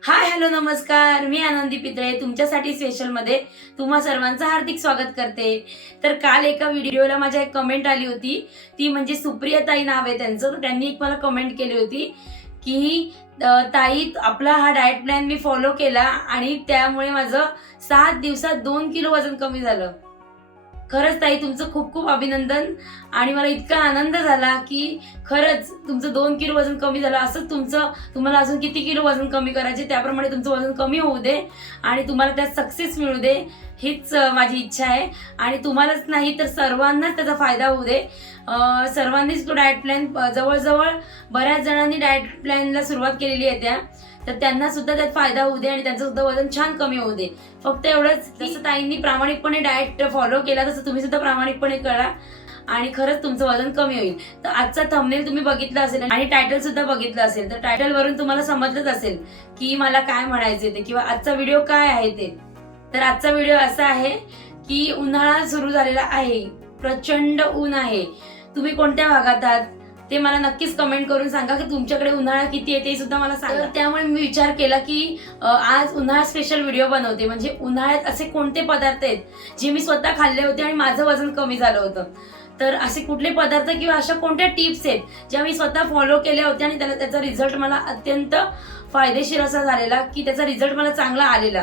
Hi hello नमस्कार. मी आनंदी पितळे. तुमच्यासाठी स्पेशलमध्ये तुम्हा सर्वांचं हार्दिक स्वागत करते. तर काल एका व्हिडिओला माझ्या एक कमेंट आली होती. ती म्हणजे सुप्रिया ताई नाव आहे त्यांचं. तर त्यांनी एक मला कमेंट केली होती की ताई आपला हा डाएट प्लॅन मी फॉलो केला आणि त्यामुळे माझं सात दिवसात दोन किलो वजन कमी झालं. खरंच ताई तुमचं खूप खूप अभिनंदन. आणि मला इतका आनंद झाला की खरंच तुमचं दोन किलो वजन कमी झालं. असंच तुमचं तुम्हाला अजून किती किलो वजन कमी करायचे त्याप्रमाणे तुमचं वजन कमी होऊ दे. आणि तुम्हाला त्यात सक्सेस मिळू दे. हीच माझी इच्छा आहे. आणि तुम्हालाच नाही तर सर्वांनाच त्याचा फायदा होऊ दे. सर्वांनीच तो डाएट प्लॅन जवळजवळ बऱ्याच जणांनी डाएट प्लॅनला सुरुवात केलेली आहे त्या. तर त्यांना सुद्धा त्यात फायदा होऊ दे आणि त्यांचं सुद्धा वजन छान कमी होऊ दे. फक्त एवढंच जसं ताईंनी प्रामाणिकपणे डाएट फॉलो केला तसं तुम्ही सुद्धा प्रामाणिकपणे करा आणि खरंच तुमचं वजन कमी होईल. तर आजचा थंबनेल तुम्ही बघितला असेल आणि टायटल सुद्धा बघितलं असेल तर टायटल वरून तुम्हाला समजलंच असेल की मला काय म्हणायचे ते किंवा आजचा व्हिडिओ काय आहे ते. तर आजचा व्हिडिओ असा आहे की उन्हाळा सुरू झालेला आहे प्रचंड ऊन आहे. तुम्ही कोणत्या भागात आहात? ते मला नक्कीच कमेंट करून सांगा की तुमच्याकडे उन्हाळा किती आहे ते सुद्धा मला सांगा. त्यामुळे मी विचार केला की आज उन्हाळा स्पेशल व्हिडिओ बनवते. म्हणजे उन्हाळ्यात असे कोणते पदार्थ आहेत जे मी स्वतः खाल्ले होते आणि माझं वजन कमी झालं होतं? तर असे कुठले पदार्थ किंवा अशा कोणत्या टिप्स आहेत ज्या मी स्वतः फॉलो केल्या होत्या आणि त्याला त्याचा रिझल्ट मला अत्यंत फायदेशीर असा झालेला की त्याचा रिझल्ट मला चांगला आलेला.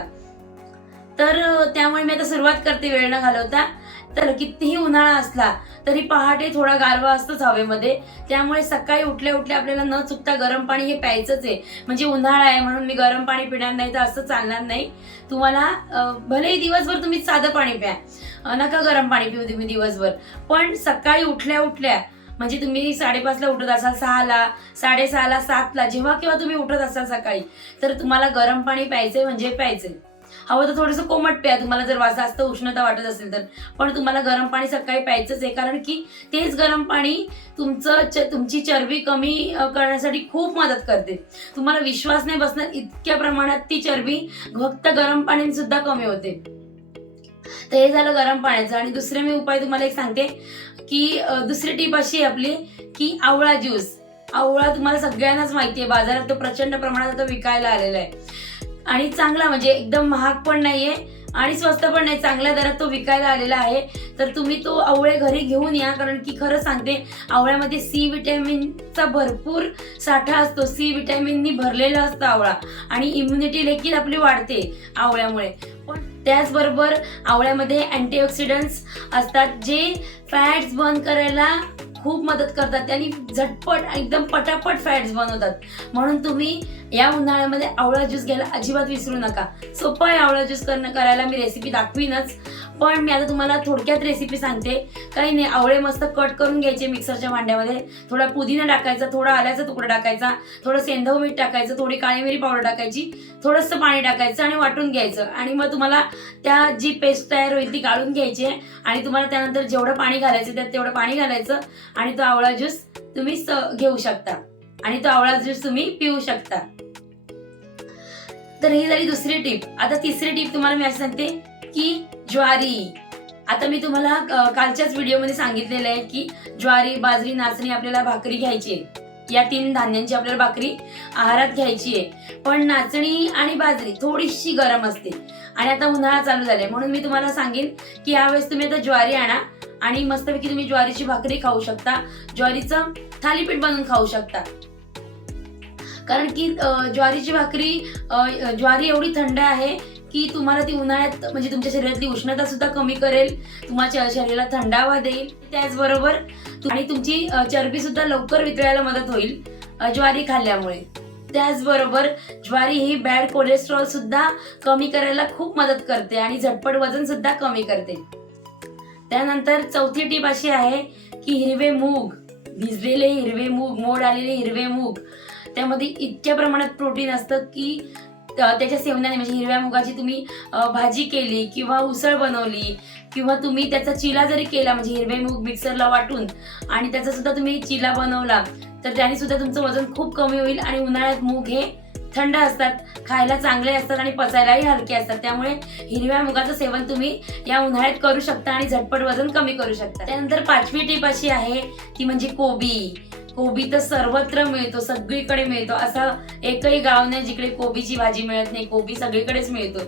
तर त्यामुळे मी आता सुरुवात करते वेळ न घालवता. तर कितीही उन्हाळा असला तरी पहाटे थोडा गारवा असतोच हवेमध्ये. त्यामुळे सकाळी उठल्या उठल्या आपल्याला न चुकता गरम पाणी हे प्यायचंच आहे. म्हणजे उन्हाळा आहे म्हणून मी गरम पाणी पिणार नाही तर असं चालणार नाही. तुम्हाला भलेही दिवसभर तुम्ही साधं पाणी प्या. नका गरम पाणी पिऊ तुम्ही दिवसभर. पण सकाळी उठल्या उठल्या म्हणजे तुम्ही साडेपाचला उठत असाल सहाला साडेसहाला सातला जेव्हा केव्हा तुम्ही उठत असाल सकाळी तर तुम्हाला गरम पाणी प्यायचंय म्हणजे प्यायचंय. हवं तर थोडंसं कोमट प्या. तुम्हाला जर वा- जास्त उष्णता वाटत असेल तर. पण तुम्हाला गरम पाणी सकाळी प्यायचंच आहे. कारण की तेच गरम पाणी तुमचं च- तुमची चरबी कमी करण्यासाठी खूप मदत करते. तुम्हाला विश्वास नाही बसणार इतक्या प्रमाणात ती चरबी फक्त गरम पाण्याने सुद्धा कमी होते. तर हे झालं गरम पाण्याचं. आणि दुसरे मी उपाय तुम्हाला एक सांगते की दुसरी टीप अशी आहे आपली की आवळा ज्यूस. आवळा तुम्हाला सगळ्यांनाच माहिती आहे. बाजारात तो प्रचंड प्रमाणात आता विकायला आलेला आहे. आणि चांगला म्हणजे एकदम महाग पण नाहीये आणि स्वस्त पण नाही. चांगल्या दरात तो विकायला आलेला आहे. तर तुम्ही तो आवळे घरी घेऊन या कारण की खरं सांगते आवळ्यामध्ये सी विटॅमिनचा भरपूर साठा असतो. सी विटॅमिननी भरलेला असतो आवळा. आणि इम्युनिटी देखील आपली वाढते आवळ्यामुळे. पण त्याचबरोबर आवळ्यामध्ये अँटीऑक्सिडंट्स असतात जे फॅट्स बर्न करायला खूप मदत करतात. त्यांनी झटपट एकदम पटापट फॅट्स बनवतात म्हणून तुम्ही या उन्हाळ्यामध्ये आवळा ज्यूस घ्यायला अजिबात विसरू नका. सोपं आहे आवळा ज्यूस करणं करायला मी रेसिपी दाखवीनच. पण मी आता तुम्हाला थोडक्यात रेसिपी सांगते. काही नाही आवळे मस्त कट करून घ्यायचे मिक्सरच्या भांड्यामध्ये. थोडा पुदिना टाकायचा थोडा आल्याचा तुकडा टाकायचा थोडं सेंधव मीठ टाकायचं थोडी काळी मिरी पावडर टाकायची थोडंसं पाणी टाकायचं आणि वाटून घ्यायचं. आणि मग तुम्हाला त्या जी पेस्ट तयार होईल ती काढून घ्यायची आहे. आणि तुम्हाला त्यानंतर जेवढं पाणी घालायचं त्यात तेवढं पाणी घालायचं. आणि तो आवळा ज्यूस तुम्ही स- घेऊ शकता. आणि तो आवळा ज्यूस तुम्ही पिऊ शकता. तर ही झाली दुसरी टीप. आता तिसरी टीप तुम्हाला मी असं सांगते की ज्वारी. आता मी तुम्हाला कालच्याच व्हिडिओमध्ये सांगितलेलं आहे की ज्वारी बाजरी नाचणी आपल्याला भाकरी घ्यायची आहे. या तीन धान्यांची आपल्याला भाकरी आहारात घ्यायची आहे. पण नाचणी आणि बाजरी थोडीशी गरम असते. आणि आता उन्हाळा चालू झालाय. म्हणून मी तुम्हाला सांगेन की यावेळेस तुम्ही आता ज्वारी आणा आणि मस्तपैकी तुम्ही ज्वारीची भाकरी खाऊ शकता. ज्वारीचं थालीपीठ बनवून खाऊ शकता. कारण की ज्वारीची भाकरी ज्वारी एवढी थंड आहे की तुम्हाला ती उन्हाळ्यात म्हणजे तुमच्या शरीरातली उष्णता सुद्धा कमी करेल तुमच्या शरीराला थंडावा देईल. त्याचबरोबर आणि तुमची चरबी सुद्धा लवकर वितळायला मदत होईल ज्वारी खाल्ल्यामुळे. त्याचबरोबर ज्वारी ही बॅड कोलेस्ट्रॉल सुद्धा कमी करायला खूप मदत करते आणि झटपट वजन सुद्धा कमी करते. त्यानंतर चौथी टीप अशी आहे की हिरवे मूग भिजलेले हिरवे मूग मोड आलेले हिरवे मूग त्यामध्ये इतक्या प्रमाणात प्रोटीन असतं की त्याच्या सेवनाने म्हणजे हिरव्या मुगाची तुम्ही भाजी केली किंवा उसळ बनवली किंवा तुम्ही त्याचा चिला जरी केला म्हणजे हिरवे मूग मिक्सरला वाटून आणि त्याचा सुद्धा तुम्ही चिला बनवला तर त्याने सुद्धा तुमचं वजन खूप कमी होईल आणि उन्हाळ्यात मूग हे थंड असतात खायला चांगले असतात आणि पचायलाही हलके असतात. त्यामुळे हिरव्या मुगाचं सेवन तुम्ही या उन्हाळ्यात करू शकता आणि झटपट वजन कमी करू शकता. त्यानंतर पाचवी टीप अशी आहे ती म्हणजे कोबी. कोबी तर सर्वत्र मिळतो सगळीकडे मिळतो. असं एकही गाव नाही जिकडे कोबीची भाजी मिळत नाही कोबी सगळीकडेच मिळतो.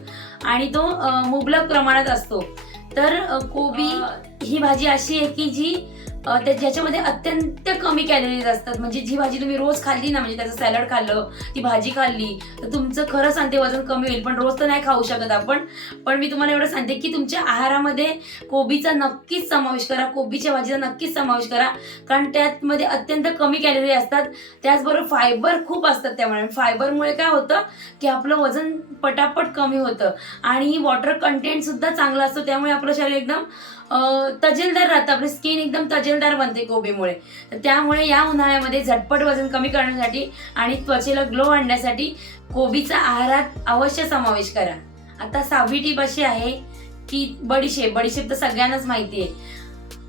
आणि तो मुबलक प्रमाणात असतो. तर कोबी ही भाजी अशी आहे की जी ज्याच्यामध्ये अत्यंत कमी कॅलरीज असतात. म्हणजे जी भाजी तुम्ही रोज खाल्ली ना म्हणजे त्याचं सॅलड खाल्लं ती भाजी खाल्ली तर तुमचं खरं सांगते वजन कमी होईल. पण रोज तर नाही खाऊ शकत आपण. पण मी तुम्हाला एवढं सांगते की तुमच्या आहारामध्ये कोबीचा नक्कीच समावेश करा. कोबीच्या भाजीचा नक्कीच समावेश करा. कारण त्यामध्ये अत्यंत कमी कॅलरी असतात. त्याचबरोबर फायबर खूप असतात त्यामुळे. फायबरमुळे काय होतं की आपलं वजन पटापट कमी होतं. आणि वॉटर कंटेंट सुद्धा चांगलं असतो. त्यामुळे आपलं शरीर एकदम तजेलदार राहतं आपली स्किन एकदम तजेलदार बनते कोबीमुळे. तर त्यामुळे या उन्हाळ्यामध्ये झटपट वजन कमी करण्यासाठी आणि त्वचेला ग्लो आणण्यासाठी कोबीचा आहारात अवश्य समावेश करा. आता सहावी टीप अशी आहे की बडीशेप. बडीशेप तर सगळ्यांनाच माहिती आहे.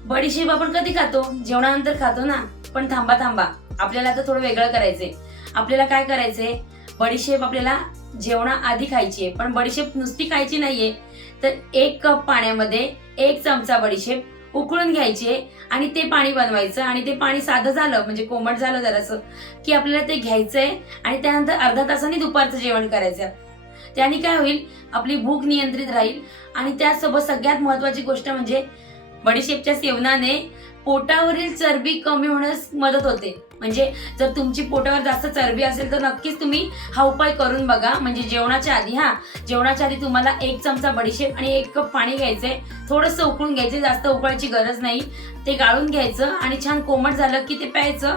बडीशेप आपण कधी खातो? जेवणानंतर खातो ना? पण थांबा थांबा. आपल्याला आता थोडं वेगळं करायचंय. आपल्याला काय करायचंय? बडीशेप आपल्याला जेवणा आधी खायची आहे पण बडीशेप नुसती खायची नाहीये. तर एक कप पाण्यामध्ये एक चमचा बडीशेप उकळून घ्यायची आहे आणि ते पाणी बनवायचं आणि ते पाणी साधं झालं म्हणजे कोमट झालं जरासं की आपल्याला ते घ्यायचंय आणि त्यानंतर अर्धा तासाने दुपारचं जेवण करायचं. त्याने काय होईल आपली भूक नियंत्रित राहील आणि त्यासोबत सगळ्यात महत्वाची गोष्ट म्हणजे बडीशेपच्या सेवनाने पोटावरील चरबी कमी होण्यास मदत होते. म्हणजे जर तुमची पोटावर जास्त चरबी असेल तर नक्कीच तुम्ही हा उपाय करून बघा. म्हणजे जेवणाच्या आधी हा जेवणाच्या आधी तुम्हाला एक चमचा बडीशेप आणि एक कप पाणी घ्यायचंय थोडंसं उकळून घ्यायचं जास्त उकळायची गरज नाही. ते गाळून घ्यायचं आणि छान कोमट झालं की ते प्यायचं.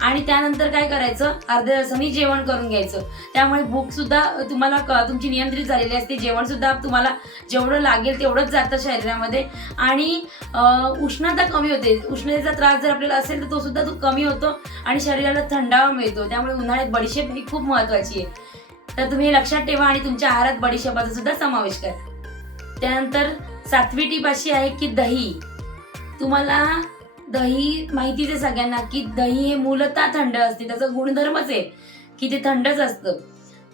आणि त्यानंतर काय करायचं? अर्ध्या तासाने जेवण करून घ्यायचं. त्यामुळे भूक सुद्धा तुम्हाला क- तुमची नियंत्रित झालेली असते. जेवण सुद्धा तुम्हाला जेवढं लागेल तेवढंच जातं शरीरामध्ये. आणि उष्णता कमी होते. उष्णतेचा त्रास जर आपल्याला असेल तर तो सुद्धा तो कमी होतो आणि शरीराला थंडावा मिळतो. त्यामुळे उन्हाळ्यात बडीशेप ही खूप महत्वाची आहे. तर तुम्ही हे लक्षात ठेवा आणि तुमच्या आहारात बडीशेपाचा सुद्धा समावेश करा. त्यानंतर सातवी टीप अशी आहे की दही. तुम्हाला दही माहितीच आहे सगळ्यांना की दही हे मूलतः थंड असते. त्याचा गुणधर्मच आहे की ते थंडच असतं.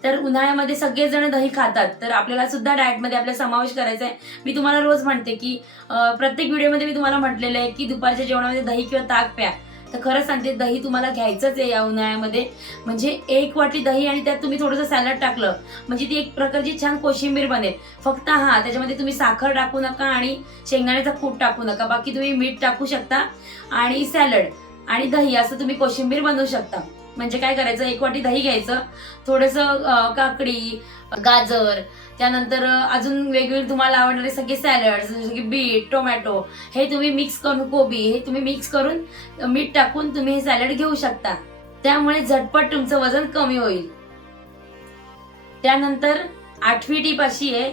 तर उन्हाळ्यामध्ये सगळेजण दही खातात. तर आपल्याला सुद्धा डाएटमध्ये आपला समावेश करायचा आहे. मी तुम्हाला रोज म्हणते की प्रत्येक व्हिडिओमध्ये मी तुम्हाला म्हटलेलं आहे की दुपारच्या जेवणामध्ये दही किंवा ताक प्या. तर खरं सांगते दही तुम्हाला घ्यायचंच आहे या उन्हाळ्यामध्ये. म्हणजे एक वाटी दही आणि त्यात तुम्ही थोडंसं सॅलड टाकलं म्हणजे ती एक प्रकारची छान कोशिंबीर बनेल. फक्त हा त्याच्यामध्ये तुम्ही साखर टाकू नका आणि शेंगदाण्याचा कूट टाकू नका. बाकी तुम्ही मीठ टाकू शकता आणि सॅलड आणि दही असं तुम्ही कोशिंबीर बनवू शकता. म्हणजे काय करायचं एक वाटी दही घ्यायचं थोडंसं काकडी गाजर त्यानंतर अजून वेगवेगळे तुम्हाला आवडणारे सगळे सॅलड जसं की बीट टोमॅटो हे तुम्ही मिक्स करून कोबी हे तुम्ही मिक्स करून मीठ टाकून तुम्ही हे सॅलड घेऊ शकता. त्यामुळे झटपट तुमचं वजन कमी होईल. त्यानंतर आठवी टीप अशी आहे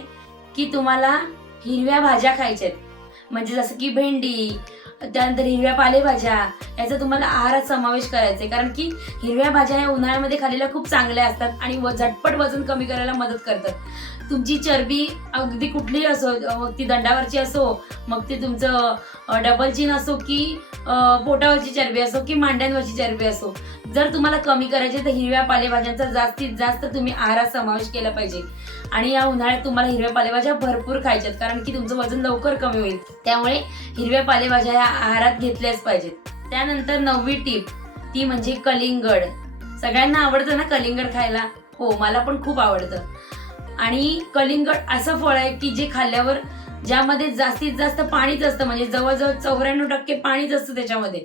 की तुम्हाला हिरव्या भाज्या खायच्यात म्हणजे जसं की भेंडी त्यानंतर हिरव्या पालेभाज्या याचा तुम्हाला आहारात समावेश करायचा आहे. कारण की हिरव्या भाज्या या उन्हाळ्यामध्ये खाल्लेल्या खूप चांगल्या असतात आणि व- झटपट वजन कमी करायला मदत करतात. तुमची चरबी अगदी कुठलीही असो ती दंडावरची असो मग ती तुमचं डबल चिन असो की पोटावरची चरबी असो की मांड्यांवरची चरबी असो जर तुम्हाला कमी करायचे तर हिरव्या पालेभाज्यांचा जास्तीत जास्त तुम्ही आहारात समावेश केला पाहिजे. आणि या उन्हाळ्यात तुम्हाला हिरव्या पालेभाज्या भरपूर खायच्यात कारण की तुमचं वजन लवकर कमी होईल. त्यामुळे हिरव्या पालेभाज्या या आहारात घेतल्याच पाहिजेत. त्यानंतर नववी टीप ती म्हणजे कलिंगड. सगळ्यांना आवडतं ना कलिंगड खायला? हो मला पण खूप आवडतं. आणि कलिंगड असं फळ आहे की जे खाल्ल्यावर ज्यामध्ये जास्तीत जास्त पाणीच असतं म्हणजे जवळजवळ चौऱ्याण्णव टक्के पाणीच असतं त्याच्यामध्ये.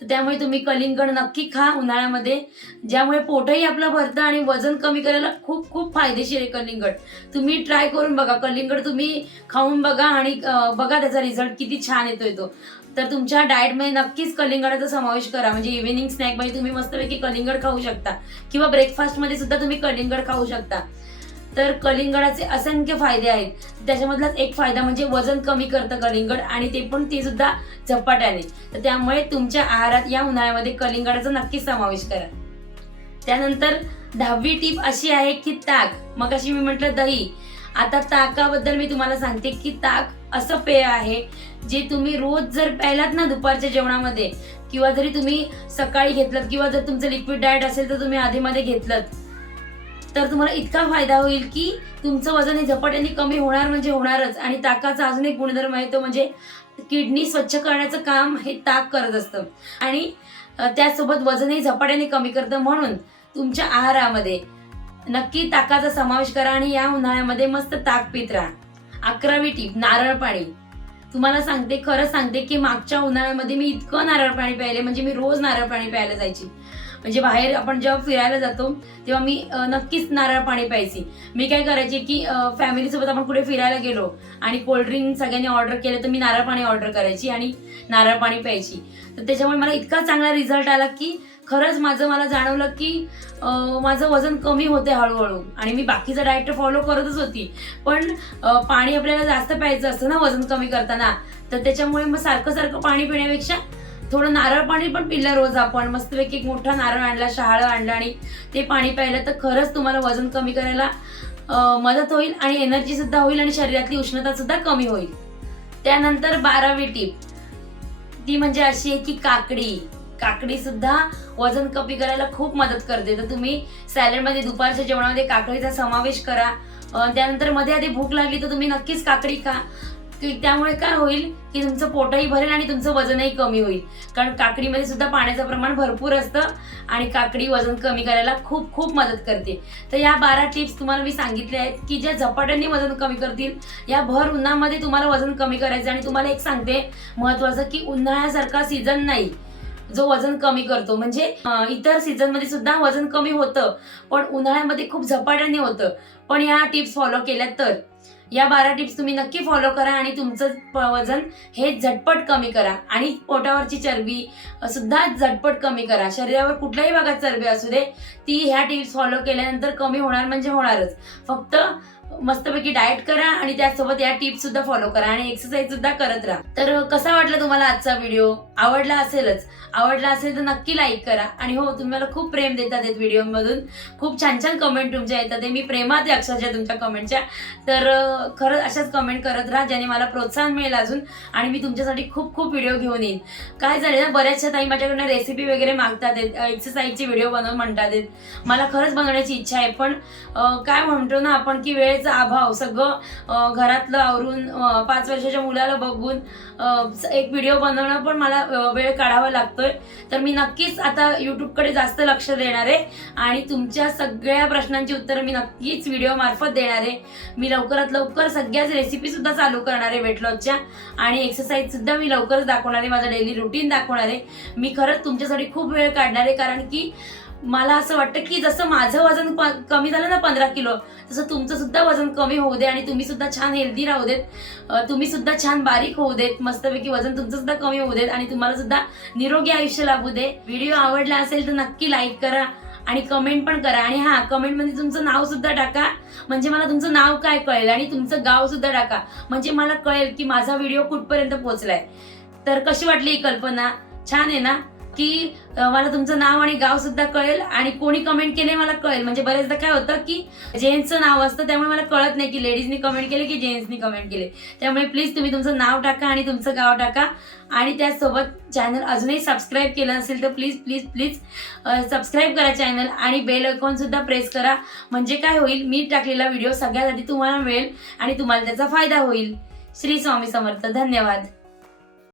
तर त्यामुळे तुम्ही कलिंगड नक्की खा उन्हाळ्यामध्ये ज्यामुळे पोटही आपलं भरतं आणि वजन कमी करायला खूप खूप फायदेशीर आहे कलिंगड. तुम्ही ट्राय करून बघा कलिंगड तुम्ही खाऊन बघा आणि बघा त्याचा रिझल्ट किती छान येतोय तो. तर तुमच्या डाएटमध्ये नक्कीच कलिंगडाचा समावेश करा. म्हणजे इव्हिनिंग स्नॅक म्हणजे तुम्ही मस्तपैकी कलिंगड खाऊ शकता. किंवा ब्रेकफास्टमध्ये सुद्धा तुम्ही कलिंगड खाऊ शकता. तर कलिंगडाचे असंख्य फायदे आहेत. त्याच्यामधलाच एक फायदा म्हणजे वजन कमी करतं कलिंगड आणि ते पण ते सुद्धा झपाट्याने. तर त्यामुळे तुमच्या आहारात या उन्हाळ्यामध्ये कलिंगडाचा नक्कीच समावेश करा. त्यानंतर दहावी टीप अशी आहे की ताक. मग अशी मी म्हटलं दही. आता ताकाबद्दल मी तुम्हाला सांगते की ताक असं पेय आहे जे तुम्ही रोज जर प्यायलात ना दुपारच्या जेवणामध्ये किंवा जरी तुम्ही सकाळी घेतलं किंवा जर तुमचं लिक्विड डाएट असेल तर तुम्ही आधीमध्ये घेतलं तर तुम्हाला इतका फायदा होईल की तुमचं वजन हे झपाट्याने कमी होणार म्हणजे होणारच. आणि ताकाचा अजून एक गुणधर्म आहे तो म्हणजे किडनी स्वच्छ करण्याचं काम हे ताक करत असतं. आणि त्यासोबत त्याचसोबत वजनही झपाट्याने कमी करतं. म्हणून तुमच्या आहारामध्ये नक्की ताकाचा समावेश करा आणि या उन्हाळ्यामध्ये मस्त ताक पित राहा. अकरावी टीप नारळ पाणी. तुम्हाला सांगते खरंच सांगते की मागच्या उन्हाळ्यामध्ये मी इतकं नारळ पाणी प्यायले म्हणजे मी रोज नारळ पाणी प्यायला जायची. म्हणजे बाहेर आपण जेव्हा फिरायला जातो तेव्हा मी नक्कीच नारळ पाणी प्यायची. मी काय करायचे की फॅमिली सोबत आपण कुठे फिरायला गेलो आणि कोल्ड्रिंक सगळ्यांनी ऑर्डर केलं तर मी नारळ पाणी ऑर्डर करायची आणि नारळ पाणी प्यायची. तर त्याच्यामुळे मला इतका चांगला रिझल्ट आला की खरंच माझं मला जाणवलं की माझं वजन कमी होते हळूहळू. आणि मी बाकीचं डाएट फॉलो करतच होती. पण पाणी आपल्याला जास्त प्यायचं असतं ना वजन कमी करताना. तर त्याच्यामुळे मग सारखं सारखं पाणी पिण्यापेक्षा थोडं नारळ पाणी पण पिलं रोज आपण. मस्तपैकी एक मोठा नारळ आणला शहाळं आणलं आणि ते पाणी प्यायलं तर खरंच तुम्हाला वजन कमी करायला मदत होईल आणि एनर्जी सुद्धा होईल आणि शरीरातली उष्णता सुद्धा कमी होईल. त्यानंतर बारावी टीप ती म्हणजे अशी आहे की काकडी. काकडी सुद्धा वजन कमी करायला खूप मदत करते. तर तुम्ही सॅलडमध्ये दुपारच्या जेवणामध्ये काकडीचा समावेश करा. त्यानंतरमध्ये आधी भूक लागली तर तुम्ही नक्कीच काकडी खा. की त्यामुळे काय होईल की तुमचं पोटही भरेल आणि तुमचं वजनही कमी होईल. कारण काकडीमध्ये सुद्धा पाण्याचं प्रमाण भरपूर असतं आणि काकडी वजन कमी करायला खूप खूप मदत करते. तर या बारा टिप्स तुम्हाला मी सांगितल्या आहेत की ज्या झपाट्याने वजन कमी करतील या भर उन्हामध्ये तुम्हाला वजन कमी करायचं आणि तुम्हाला एक सांगते महत्वाचं की उन्हाळ्यासारखा सीझन नाही. जो वजन कमी करतो. म्हणजे इतर सीझनमध्ये सुद्धा वजन कमी होतं पण उन्हाळ्यामध्ये खूप झपाट्याने होतं. पण या टिप्स फॉलो केल्या तर. या बारा टिप्स तुम्ही नक्की फॉलो करा आणि तुमचं वजन हे झटपट कमी करा. आणि पोटावरची चरबी सुद्धा झटपट कमी करा. शरीरावर कुठल्याही भागात चरबी असू दे ती ह्या टिप्स फॉलो केल्यानंतर कमी होणार म्हणजे होणारच. फक्त मस्तपैकी डाएट करा आणि त्यासोबत या टिप्स सुद्धा फॉलो करा आणि एक्सरसाइज सुद्धा करत राहा. तर कसा वाटला तुम्हाला आजचा व्हिडिओ आवडला असेलच. आवडला असेल तर नक्की लाईक करा. आणि हो तुम्ही मला खूप प्रेम देतात आहेत व्हिडिओमधून खूप छान छान कमेंट तुमच्या येतात आहे. मी प्रेमात आहे अक्षरशः तुमच्या कमेंटच्या तर खरंच अशाच कमेंट करत राहा ज्याने मला प्रोत्साहन मिळेल अजून आणि मी तुमच्यासाठी खूप खूप व्हिडिओ घेऊन येईन. काय झाले ना बऱ्याचशा ताई माझ्याकडनं रेसिपी वगैरे मागतात एक्सरसाइजचे व्हिडिओ बनवून म्हणतात आहेत. मला खरंच बनवण्याची इच्छा आहे. पण काय म्हणतो ना आपण की वेळ वेळेचा अभाव सगळं घरातलं आवरून पाच वर्षाच्या मुलाला बघून एक व्हिडिओ बनवणं पण मला वेळ काढावा लागतोय. तर मी नक्कीच आता युट्यूबकडे जास्त लक्ष देणार आहे आणि तुमच्या सगळ्या प्रश्नांची उत्तरं मी नक्कीच व्हिडिओ मार्फत देणार आहे. मी लवकरात लवकर सगळ्याच रेसिपी सुद्धा चालू करणार आहे वेट लॉसच्या आणि एक्सरसाइज सुद्धा मी लवकरच दाखवणार आहे. माझं डेली रुटीन दाखवणार आहे. मी खरंच तुमच्यासाठी खूप वेळ काढणार आहे कारण की मला असं वाटतं की जसं माझं वजन प- कमी झालं ना पंधरा किलो तसं तुमचं सुद्धा वजन कमी होऊ दे आणि तुम्ही सुद्धा छान हेल्दी राहू देत. तुम्ही सुद्धा छान बारीक होऊ देत. मस्तपैकी वजन तुमचं सुद्धा कमी होऊ देत आणि तुम्हाला सुद्धा निरोगी आयुष्य लाभू दे. व्हिडिओ आवडला असेल तर नक्की लाईक करा आणि कमेंट पण करा. आणि हा कमेंटमध्ये तुमचं नाव सुद्धा टाका. म्हणजे मला तुमचं नाव काय कळेल आणि तुमचं गाव सुद्धा टाका. म्हणजे मला कळेल की माझा व्हिडिओ कुठपर्यंत पोहोचलाय. तर कशी वाटली ही कल्पना? छान आहे ना? की मला तुमचं नाव आणि गाव सुद्धा कळेल आणि कोणी कमेंट केले मला कळेल. म्हणजे बरेचदा काय होतं की जेंट्सचं नाव असतं त्यामुळे मला कळत नाही की लेडीजनी कमेंट केले की जेंट्सनी कमेंट केले. त्यामुळे प्लीज तुम्ही तुमचं नाव टाका आणि तुमचं गाव टाका. आणि त्याचसोबत चॅनल अजूनही सबस्क्राईब केलं असेल तर प्लीज प्लीज प्लीज सबस्क्राईब करा चॅनल आणि बेल सुद्धा प्रेस करा. म्हणजे काय होईल मी टाकलेला व्हिडिओ सगळ्यात आधी तुम्हाला मिळेल आणि तुम्हाला त्याचा फायदा होईल. श्री स्वामी समर्थ. धन्यवाद.